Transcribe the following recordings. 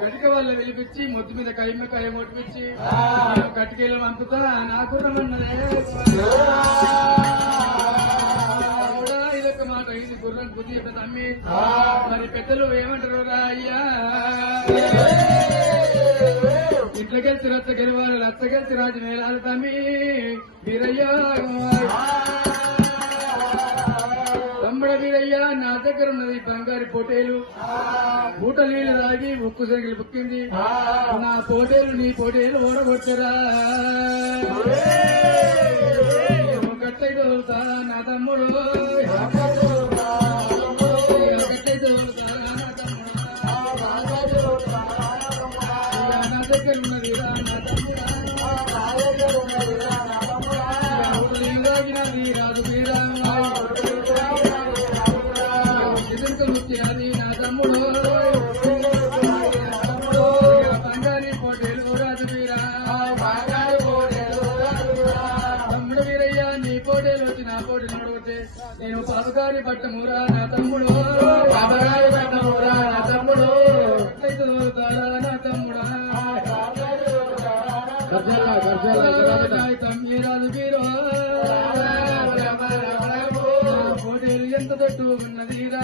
కటిక వాళ్ళ వెలిపించి మొద్దు మీద కైమ కొట్టిపించి కటికలు పంపుతా నాకు రమ్మన్నదే ఇదొక మాట ఇది గుర్రం బుద్ధి తమ్మి మరి పెద్దలు ఏమంటారు రా అయ్యా ఇంట్లో గెలిచి రచ్చ గెలవాలి రచ్చ గెలిచి రాజు మేళాలు తమ్మి వీరయ్యా తమ్ముడ వీరయ్యా నా దగ్గర ఉన్నది బంగారు పోటీలు మూట నీళ్లు తాగి ఉక్కు సరిగిలు బుక్కింది నా పోటీలు నీ పోటీలు ఓడగొట్టరా గట్టై తోలుతా నా తమ్ముడు గట్టై తోలుతా నా తమ్ముడు నా దగ్గర ఉన్నది నా తమ్ముడు రాజు అది నా తమ్ముడు బంగారి పోటీలు రాజు వీరా తమ్ముడు వీరయ్యా నీ పోటీలు వచ్చి నా పోటీలు నడవతే నేను పాపగారి పట్టమురా నా తమ్ముడు పాపగారి పట్టమురా నా తమ్ముడు నా తమ్ముడా తమ్మి రాజు వీరో పోటీలు ఎంత తట్టు ఉన్నదిరా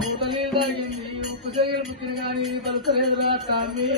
మూటలు తాగింది ఉప్పు చేయలు పుట్టిన కానీ పలుకలేదురా తమ్మి